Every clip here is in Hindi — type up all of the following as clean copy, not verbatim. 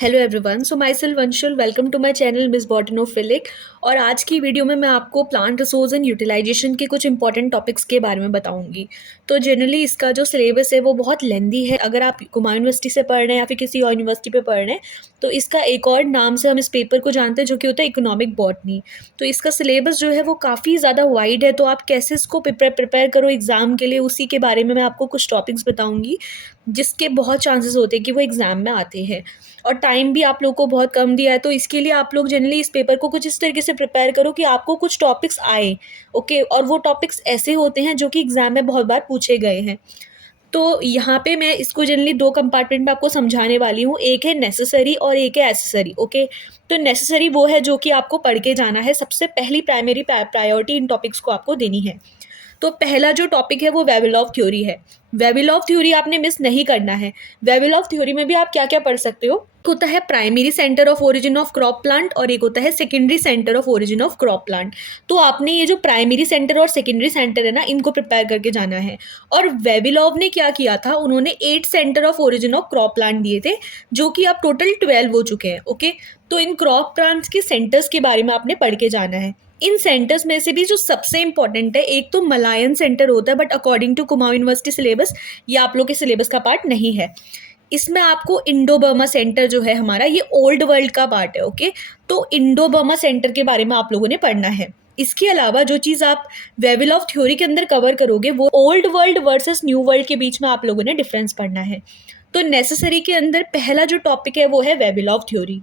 Hello everyone, so myself Vanshul, welcome to my channel Miss Botanophilic. और आज की वीडियो में मैं आपको प्लांट रिसोर्स एंड यूटिलाइजेशन के कुछ इंपॉर्टेंट टॉपिक्स के बारे में बताऊंगी। तो जनरली इसका जो सिलेबस है वो बहुत लेंदी है। अगर आप कुमाऊं यूनिवर्सिटी से पढ़ रहे हैं या फिर किसी और यूनिवर्सिटी पे पढ़ रहे हैं तो इसका एक और नाम से हम इस पेपर को जानते हैं जो कि होता है इकोनॉमिक बॉटनी। तो इसका सिलेबस जो है वो काफ़ी ज़्यादा वाइड है। तो आप कैसे इसको प्रिपेयर करो एग्ज़ाम के लिए, उसी के बारे में मैं आपको कुछ टॉपिक्स बताऊंगी जिसके बहुत चांसेस होते हैं कि वो एग्ज़ाम में आते हैं। और टाइम भी आप लोग को बहुत कम दिया है, तो इसके लिए आप लोग जनरली इस पेपर को कुछ इस तरीके से प्रिपेयर करो कि आपको कुछ टॉपिक्स आए। ओके, और वो टॉपिक्स ऐसे होते हैं जो कि एग्जाम में बहुत बार पूछे गए हैं। तो यहाँ पे मैं इसको जनरली दो कंपार्टमेंट में आपको समझाने वाली हूँ, एक है नेसेसरी और एक है एसेसरी। ओके, तो नेसेसरी वो है जो कि आपको पढ़ के जाना है, सबसे पहली प्राइमरी प्रायोरिटी इन टॉपिक्स को आपको देनी है। तो पहला जो टॉपिक है वो वेविलॉव थ्योरी है। वेविलॉव थ्योरी आपने मिस नहीं करना है। वेविलॉव थ्योरी में भी आप क्या क्या पढ़ सकते हो, होता है primary centre of origin of crop plant और एक होता है secondary centre of origin of crop plant. तो आपने ये जो प्राइमरी सेंटर और सेकेंडरी सेंटर है ना, इनको प्रिपेयर करके जाना है। और वेविलॉव ने क्या किया था, उन्होंने 8 centre of origin of crop plant दिए थे, जो कि अब टोटल 12 हो चुके हैं। ओके, तो इन क्रॉप प्लांट्स के सेंटर्स के बारे में आपने पढ़ के जाना है। इन सेंटर्स में से भी जो सबसे इंपॉर्टेंट है, एक तो मलायन सेंटर होता है, but according to Kumaon University syllabus ये आप लोग के सिलेबस का पार्ट नहीं है। इसमें आपको इंडो बर्मा सेंटर जो है हमारा, ये ओल्ड वर्ल्ड का पार्ट है। ओके, तो इंडो बर्मा सेंटर के बारे में आप लोगों ने पढ़ना है। इसके अलावा जो चीज़ आप वेविलॉव थ्योरी के अंदर कवर करोगे वो old world versus new world के बीच में आप लोगों ने डिफरेंस पढ़ना है। तो नेसेसरी के अंदर पहला जो टॉपिक है वो है वेविलॉव थ्योरी।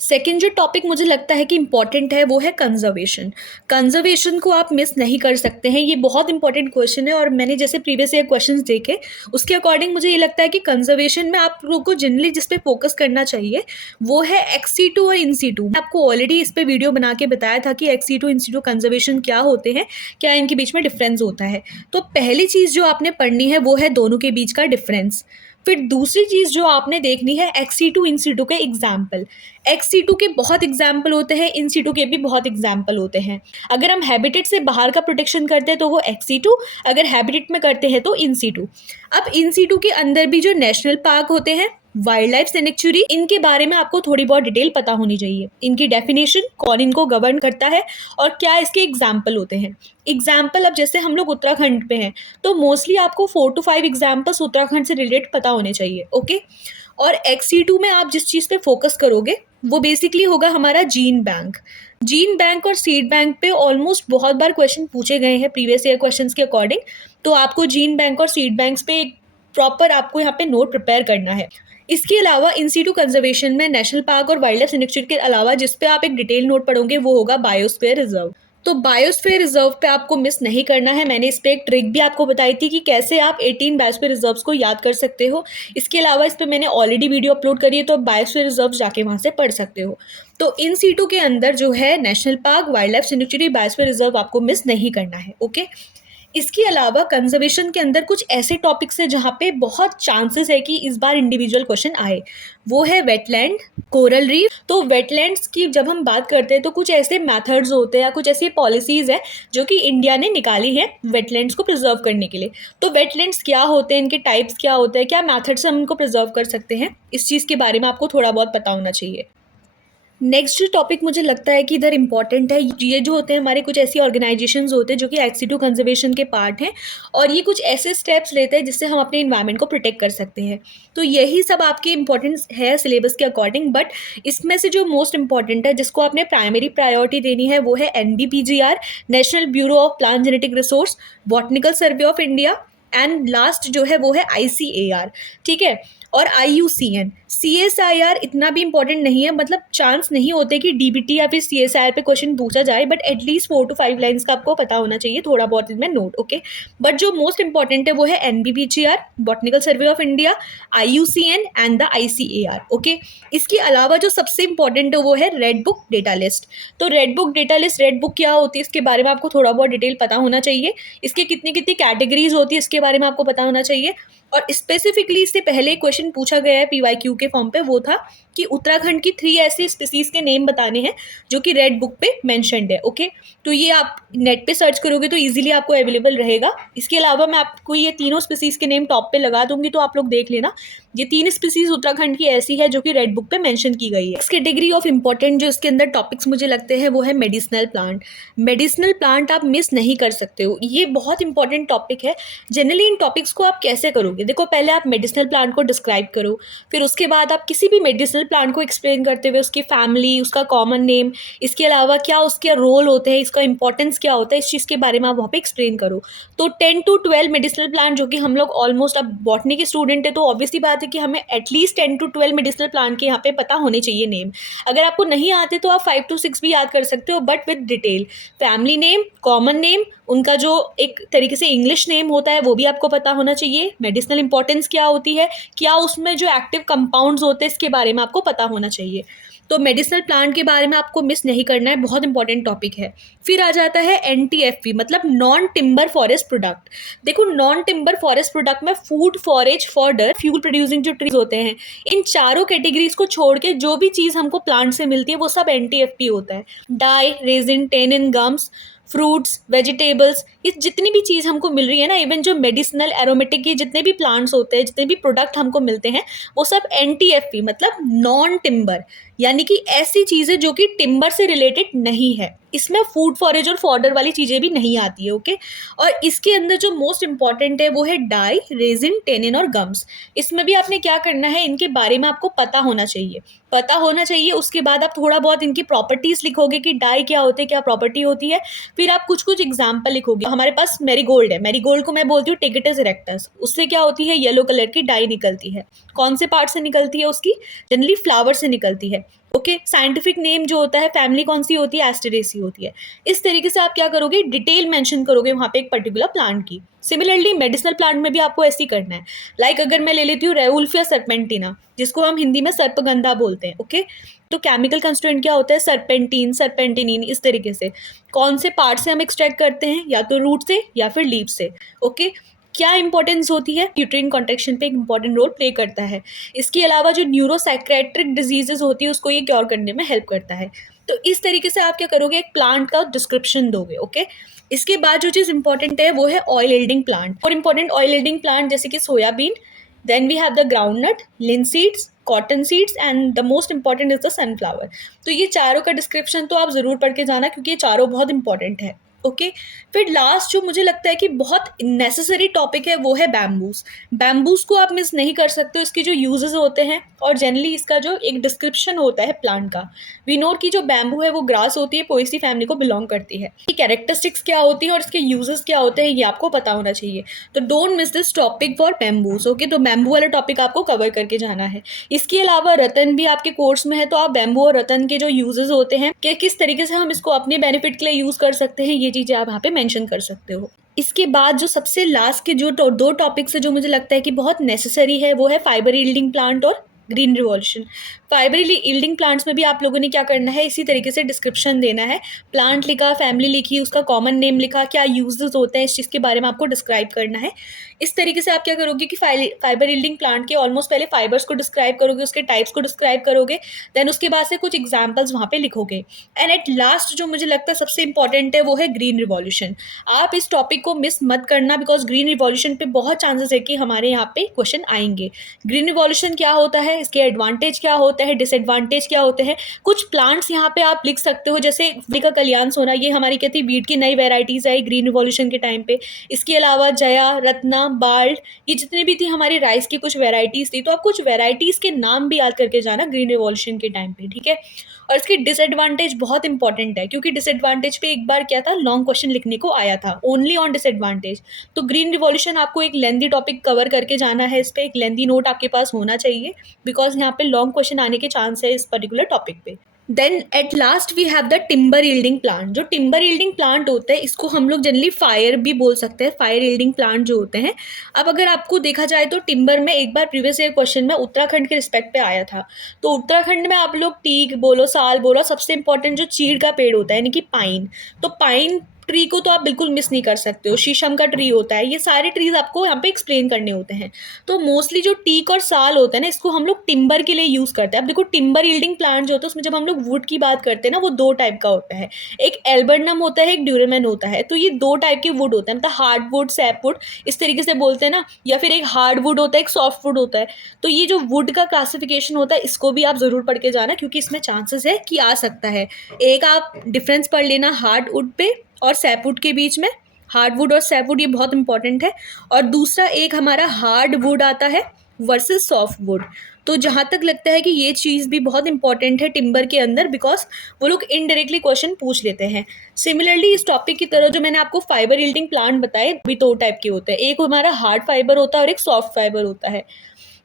सेकेंड जो टॉपिक मुझे लगता है कि इंपॉर्टेंट है वो है कंजर्वेशन। कंजर्वेशन को आप मिस नहीं कर सकते हैं, ये बहुत इंपॉर्टेंट क्वेश्चन है। और मैंने जैसे प्रीवियस ईयर क्वेश्चंस देखे उसके अकॉर्डिंग मुझे ये लगता है कि कंजर्वेशन में आप लोगों को जनरली जिस पे फोकस करना चाहिए वो है एक्सी2 और इंसी2। आपको ऑलरेडी इस पे वीडियो बना के बताया था कि एक्सी2 इंसी2 कंजर्वेशन क्या होते हैं, क्या इनके बीच में डिफरेंस होता है। तो पहली चीज़ जो आपने पढ़नी है वो है दोनों के बीच का डिफरेंस। फिर दूसरी चीज़ जो आपने देखनी है एक्सी2 इंसी2 के एग्जाम्पल। एक्सी2 के बहुत एग्जाम्पल होते हैं, इंसी2 के भी बहुत एग्जाम्पल होते हैं। अगर हम हैबिटेट से बाहर का प्रोटेक्शन करते हैं तो वो एक्सी2, अगर हैबिटेट में करते हैं तो इंसी2। अब इंसी2 के अंदर भी जो नेशनल पार्क होते हैं, वाइल्ड लाइफ सेंचुरी, इनके बारे में आपको थोड़ी बहुत डिटेल पता होनी चाहिए। इनकी डेफिनेशन, कौन इनको गवर्न करता है और क्या इसके एग्जाम्पल होते हैं। एग्जाम्पल, अब जैसे हम लोग उत्तराखंड पे हैं तो मोस्टली आपको 4 to 5 एग्जाम्पल्स उत्तराखंड से रिलेटेड पता होने चाहिए। ओके, और एक्सी2 में आप जिस चीज़ पे फोकस करोगे वो बेसिकली होगा हमारा जीन बैंक। जीन बैंक और सीड बैंक पे ऑलमोस्ट बहुत बार क्वेश्चन पूछे गए हैं प्रीवियस ईयर क्वेश्चंस के अकॉर्डिंग। तो आपको जीन बैंक और सीड बैंक्स पे प्रॉपर आपको यहाँ पे नोट प्रिपेयर करना है। इसके अलावा इंसीटू कंजर्वेशन में नेशनल पार्क और वाइल्ड लाइफ सेंचुरी के अलावा जिस पे आप एक डिटेल नोट पढ़ोगे वो होगा बायोस्फीयर रिजर्व। तो बायोस्फीयर रिजर्व पे आपको मिस नहीं करना है। मैंने इस पे एक ट्रिक भी आपको बताई थी कि कैसे आप 18 बायोस्फीयर रिजर्व्स को याद कर सकते हो। इसके अलावा इस पे मैंने ऑलरेडी वीडियो अपलोड करी है, तो बायोस्फीयर रिजर्व जाके वहाँ से पढ़ सकते हो। तो इन सीटों के अंदर जो है national park, wild life sanctuary, biosphere reserve आपको मिस नहीं करना है। ओके, इसके अलावा कंजर्वेशन के अंदर कुछ ऐसे टॉपिक्स है जहाँ पे बहुत चांसेस है कि इस बार इंडिविजुअल क्वेश्चन आए। वो है वेटलैंड, कोरल रीफ। तो वेटलैंड्स की जब हम बात करते हैं तो कुछ ऐसे मेथड्स होते हैं या कुछ ऐसी पॉलिसीज़ है जो कि इंडिया ने निकाली है वेटलैंड्स को प्रिजर्व करने के लिए। तो वेटलैंड्स क्या होते हैं, इनके टाइप्स क्या होते हैं, क्या मैथड से हम इनको प्रिजर्व कर सकते हैं, इस चीज़ के बारे में आपको थोड़ा बहुत पता होना चाहिए। नेक्स्ट जो टॉपिक मुझे लगता है कि इधर इंपॉर्टेंट है, ये जो होते हैं हमारे कुछ ऐसी ऑर्गेनाइजेशंस होते हैं जो कि एक्सी2 कंजर्वेशन के पार्ट हैं और ये कुछ ऐसे स्टेप्स लेते हैं जिससे हम अपने इन्वायरमेंट को प्रोटेक्ट कर सकते हैं। तो यही सब आपकी इंपॉर्टेंस है सिलेबस के अकॉर्डिंग। बट इसमें से जो मोस्ट इंपॉर्टेंट है जिसको आपने प्राइमरी प्रायोरिटी देनी है वो है NBPGR, national bureau of plant genetic resource, botanical survey of India, and last जो है वो है ICAR। ठीक है, और IUCN। CSIR इतना भी इंपॉर्टेंट नहीं है, मतलब चांस नहीं होते कि DBT या फिर CSIR पे क्वेश्चन पूछा जाए, बट एटलीस्ट 4 to 5 लाइन्स का आपको पता होना चाहिए, थोड़ा बहुत इनमें नोट। ओके, बट जो मोस्ट इंपॉर्टेंट है वो है NBPGR, botanical survey of India, IUCN and the ICAR। Okay, इसके अलावा जो सबसे इंपॉर्टेंट है वो है रेड बुक डेटा लिस्ट। तो red book data list, red book क्या होती है इसके बारे में आपको थोड़ा बहुत डिटेल पता होना चाहिए। इसके कितनी कितनी कैटेगरीज होती है इसके बारे में आपको पता होना चाहिए। और स्पेसिफिकली इससे पहले क्वेश्चन पूछा गया है पीवाईक्यू के फॉर्म पे, वो था कि उत्तराखंड की 3 ऐसी स्पीसीज के नेम बताने हैं जो कि रेड बुक पे मेंशन्ड है। ओके, तो ये आप नेट पे सर्च करोगे तो इजीली आपको अवेलेबल रहेगा। इसके अलावा मैं आपको ये तीनों स्पीसीज के नेम टॉप पे लगा दूंगी, तो आप लोग देख लेना। ये 3 स्पीसीज उत्तराखंड की ऐसी है जो कि रेड बुक पे मेंशन की गई है। इस कैटेगरी ऑफ इंपॉर्टेंट जो इसके अंदर टॉपिक्स मुझे लगते हैं वो है मेडिसिनल प्लांट। मेडिसिनल प्लांट आप मिस नहीं कर सकते हो, ये बहुत इंपॉर्टेंट टॉपिक है। जनरली इन टॉपिक्स को आप कैसे करोगे, देखो पहले आप मेडिसिनल प्लांट को डिस्क्राइब करो, फिर उसके बाद आप किसी भी मेडिसिनल प्लांट को एक्सप्लेन करते हुए उसकी फैमिली, उसका कॉमन नेम, इसके अलावा क्या उसके रोल होते हैं, इसका इंपॉर्टेंस क्या होता है, इस चीज़ के बारे में आप वहाँ पे एक्सप्लेन करो। तो 10 to 12 मेडिसिनल प्लांट, जो कि हम लोग ऑलमोस्ट, अब बॉटनी के स्टूडेंट है तो ऑब्वियसली बात है कि हमें एटलीस्ट 10 to 12 मेडिसिनल प्लांट के यहाँ पे पता होने चाहिए नेम। अगर आपको नहीं आते तो आप 5 to 6 भी याद कर सकते हो, but with detail. Family name, common name, उनका जो एक तरीके से इंग्लिश नेम होता है वो भी आपको पता होना चाहिए। मेडिसिनल इंपॉर्टेंस क्या होती है, क्या उसमें जो एक्टिव कंपाउंड्स होते हैं इसके बारे में आपको पता होना चाहिए। तो मेडिसिनल प्लांट के बारे में आपको मिस नहीं करना है, बहुत इंपॉर्टेंट टॉपिक है। फिर आ जाता है NTFP, मतलब नॉन टिम्बर फॉरेस्ट प्रोडक्ट। देखो नॉन टिम्बर फॉरेस्ट प्रोडक्ट में food, forage, fodder, fuel producing जो ट्रीज होते हैं, इन चारों कैटेगरीज को छोड़ के जो भी चीज़ हमको प्लांट से मिलती है वो सब NTFP होता है। Dye, resin, tannin, gums, fruits, vegetables, ये जितनी भी चीज़ हमको मिल रही है ना, इवन जो मेडिसिनल एरोमेटिक के जितने भी प्लांट्स होते हैं, जितने भी प्रोडक्ट हमको मिलते हैं, वो सब NTFP मतलब नॉन टिम्बर, यानी कि ऐसी चीज़ें जो कि टिम्बर से रिलेटेड नहीं है। इसमें फूड, फॉरेज और फॉडर वाली चीज़ें भी नहीं आती है। ओके, और इसके अंदर जो मोस्ट इंपॉर्टेंट है वो है डाई, रेजिन, टेनिन और गम्स। इसमें भी आपने क्या करना है, इनके बारे में आपको पता होना चाहिए, पता होना चाहिए। उसके बाद आप थोड़ा बहुत इनकी प्रॉपर्टीज लिखोगे कि डाई क्या होते हैं, क्या प्रॉपर्टी होती है। फिर आप कुछ कुछ एग्जाम्पल लिखोगे। हमारे पास मैरीगोल्ड है, मैरीगोल्ड को मैं बोलती हूँ टेकेटस इरेक्टस, उससे क्या होती है, येलो कलर की डाई निकलती है। कौन से पार्ट से निकलती है उसकी, जनरली फ्लावर से निकलती है। ओके, साइंटिफिक नेम जो होता है, फैमिली कौन सी होती है, एस्टेरेसी होती है। इस तरीके से आप क्या करोगे, डिटेल मेंशन करोगे वहाँ पे एक पर्टिकुलर प्लांट की। सिमिलरली मेडिसिनल प्लांट में भी आपको ऐसे ही करना है। लाइक अगर मैं ले लेती हूँ रेउल्फिया सर्पेंटिना, जिसको हम हिंदी में सर्पगंधा बोलते हैं। ओके, तो केमिकल कंस्टिट्यूएंट क्या होता है, सर्पेंटीन, सर्पेंटिनिन, इस तरीके से। कौन से पार्ट से हम एक्सट्रैक्ट करते हैं, या तो रूट से या फिर लीफ से। ओके, क्या इंपॉर्टेंस होती है, यूट्राइन कॉन्ट्रैक्शन पे एक इंपॉर्टेंट रोल प्ले करता है। इसके अलावा जो न्यूरोसाइक्रेट्रिक डिजीजेज होती है उसको ये क्योर करने में हेल्प करता है। तो इस तरीके से आप क्या करोगे, एक प्लांट का डिस्क्रिप्शन दोगे। ओके, इसके बाद जो चीज़ इंपॉर्टेंट है वो है ऑयल यील्डिंग प्लांट। और इंपॉर्टेंट ऑयल यील्डिंग प्लांट जैसे कि soybean, then we have the groundnut, linseeds, cotton seeds and the most important is the sunflower. तो ये चारों का डिस्क्रिप्शन तो आप ज़रूर पढ़ के जाना, क्योंकि ये चारों बहुत इंपॉर्टेंट है। ओके, फिर लास्ट जो मुझे लगता है कि बहुत नेसेसरी टॉपिक है वो है बैम्बूज। बैम्बूज को आप मिस नहीं कर सकते हो, इसके जो यूजेस होते हैं और जनरली इसका जो एक डिस्क्रिप्शन होता है प्लांट का। वी नो कि जो बैम्बू है वो ग्रास होती है, पोएसी फैमिली को बिलोंग करती है। इसकी कैरेक्टरिस्टिक्स क्या होती है और इसके यूजेस क्या होते हैं ये आपको पता होना चाहिए। तो don't miss this topic for bamboos. Okay, तो बैम्बू वाला टॉपिक आपको कवर करके जाना है। इसके अलावा रतन भी आपके कोर्स में है, तो आप बैम्बू और रतन के जो यूजेस होते हैं कि किस तरीके से हम इसको अपने बेनिफिट के लिए यूज कर सकते हैं, ये चीजें आप यहाँ पे मेंशन कर सकते हो। इसके बाद जो सबसे लास्ट के जो दो टॉपिक्स है जो मुझे लगता है कि बहुत नेसेसरी है वो है फाइबर यील्डिंग प्लांट और green revolution. Fibre yielding plants में भी आप लोगों ने क्या करना है, इसी तरीके से डिस्क्रिप्शन देना है। प्लांट लिखा, फैमिली लिखी, उसका कॉमन नेम लिखा, क्या यूजेस होते हैं इस चीज़ के बारे में आपको डिस्क्राइब करना है। इस तरीके से आप क्या करोगे कि फाइबर यील्डिंग प्लांट के ऑलमोस्ट पहले फाइबर्स को डिस्क्राइब करोगे, उसके टाइप्स को डिस्क्राइब करोगे, देन उसके बाद से कुछ एग्जाम्पल्स वहाँ पे लिखोगे। एंड एट लास्ट जो मुझे लगता है सबसे इंपॉर्टेंट है वो है ग्रीन रिवॉल्यूशन। आप इस टॉपिक को मिस मत करना, बिकॉज ग्रीन रिवॉल्यूशन पे बहुत चांसेस है कि हमारे यहाँ पे क्वेश्चन आएंगे। ग्रीन रिवॉल्यूशन क्या होता है, इसके एडवांटेज क्या होते हैं, डिसएडवांटेज क्या होते हैं। कुछ प्लांट्स यहाँ पे आप लिख सकते हो, जैसे का कल्याण सोना, ये हमारी कहती है वीट की नई वेराइटीज आई ग्रीन रिवॉल्यूशन के टाइम पे। इसके अलावा जया, रत्ना, बाल्ड, ये जितनी भी थी हमारी राइस की कुछ वेराइटीज थी। तो आप कुछ वेराइटीज के नाम भी याद करके जाना ग्रीन रिवॉल्यूशन के टाइम पे, ठीक है। और इसकी डिसएडवांटेज बहुत इंपॉर्टेंट है, क्योंकि डिसएडवांटेज पे एक बार क्या था, लॉन्ग क्वेश्चन लिखने को आया था ओनली ऑन डिसएडवांटेज। तो ग्रीन रिवॉल्यूशन आपको एक लेंदी टॉपिक कवर करके जाना है, इस पे एक लेंदी नोट आपके पास होना चाहिए, बिकॉज यहाँ पे लॉन्ग क्वेश्चन आने के चांस है इस पर्टिकुलर टॉपिक पे। Then at last we have the timber yielding plant. जो टिम्बर यील्डिंग प्लांट होता है इसको हम लोग जनरली फायर भी बोल सकते हैं, फायर यील्डिंग प्लांट जो होते हैं। अब अगर आपको देखा जाए तो टिम्बर में एक बार प्रीवियस ईयर क्वेश्चन में उत्तराखंड के रिस्पेक्ट पे आया था। तो उत्तराखंड में आप लोग टीक बोलो, साल बोलो, सबसे इंपॉर्टेंट जो चीड़ का पेड़ होता है यानी कि पाइन। तो पाइन ट्री को तो आप बिल्कुल मिस नहीं कर सकते हो, शीशम का ट्री होता है, ये सारे ट्रीज आपको यहाँ पे एक्सप्लेन करने होते हैं। तो मोस्टली जो टीक और साल होता है ना, इसको हम लोग टिम्बर के लिए यूज करते हैं। अब देखो, टिम्बर यील्डिंग प्लांट जो होता है उसमें जब हम लोग वुड की बात करते हैं ना, वो दो टाइप का होता है, एक एल्बर्नम होता है, एक ड्यूरेमन होता है। तो ये दो टाइप के वुड होते हैं, मतलब हार्ड वुड, सैप वुड, इस तरीके से बोलते हैं ना, या फिर एक हार्ड वुड होता है, एक सॉफ्ट वुड होता है। तो ये जो वुड का क्लासिफिकेशन होता है, इसको भी आप जरूर पढ़ के जाना, क्योंकि इसमें चांसेस है कि आ सकता है। एक आप डिफरेंस पढ़ लेना हार्ड वुड पे और सैपवुड के बीच में, हार्डवुड और सैपवुड, ये बहुत इंपॉर्टेंट है। और दूसरा एक हमारा हार्ड वुड आता है वर्सेस सॉफ्ट वुड। तो जहाँ तक लगता है कि ये चीज़ भी बहुत इंपॉर्टेंट है टिम्बर के अंदर, बिकॉज वो लोग इनडायरेक्टली क्वेश्चन पूछ लेते हैं। सिमिलरली इस टॉपिक की तरह जो मैंने आपको फाइबर यील्डिंग प्लांट बताए, भी दो टाइप के होते हैं, एक हमारा हार्ड फाइबर होता है और एक सॉफ्ट फाइबर होता है।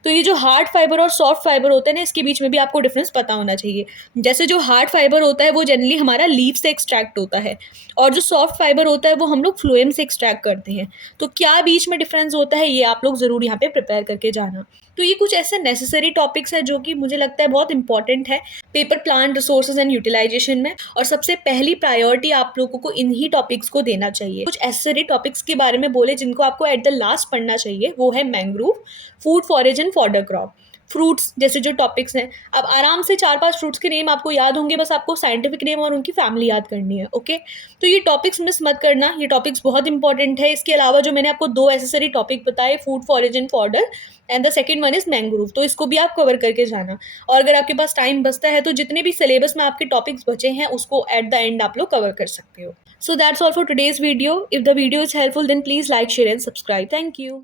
तो ये जो हार्ड फाइबर और सॉफ्ट फाइबर होते हैं ना, इसके बीच में भी आपको डिफरेंस पता होना चाहिए। जैसे जो हार्ड फाइबर होता है वो जनरली हमारा लीफ से एक्सट्रैक्ट होता है, और जो सॉफ्ट फाइबर होता है वो हम लोग फ्लोएम से एक्सट्रैक्ट करते हैं। तो क्या बीच में डिफरेंस होता है, ये आप लोग जरूर यहाँ पे प्रिपेयर करके जाना। तो ये कुछ ऐसे नेसेसरी टॉपिक्स है जो कि मुझे लगता है बहुत इंपॉर्टेंट है paper plant resources and utilisation में, और सबसे पहली प्रायोरिटी आप लोगों को इन्हीं टॉपिक्स को देना चाहिए। कुछ एसेसरी टॉपिक्स के बारे में बोले जिनको आपको एट द लास्ट पढ़ना चाहिए, वो है mangrove, food forage and fodder crop, fruits जैसे जो टॉपिक्स हैं। अब आराम से 4-5 फ्रूट्स के नेम आपको याद होंगे, बस आपको साइंटिफिक नेम और उनकी फैमिली याद करनी है। ओके, तो ये टॉपिक्स मिस मत करना, ये टॉपिक्स बहुत इंपॉर्टेंट है। इसके अलावा जो मैंने आपको दो एसेसरी टॉपिक बताए, food forage and fodder, and the second one is mangrove, तो इसको भी आप कवर करके जाना। और अगर आपके पास टाइम बचता है तो जितने भी सिलेबस में आपके टॉपिक्स बचे हैं उसको एट द एंड आप लोग कवर कर सकते हो। So that's all for today's video. If the video is helpful then please like, share and subscribe. Thank you.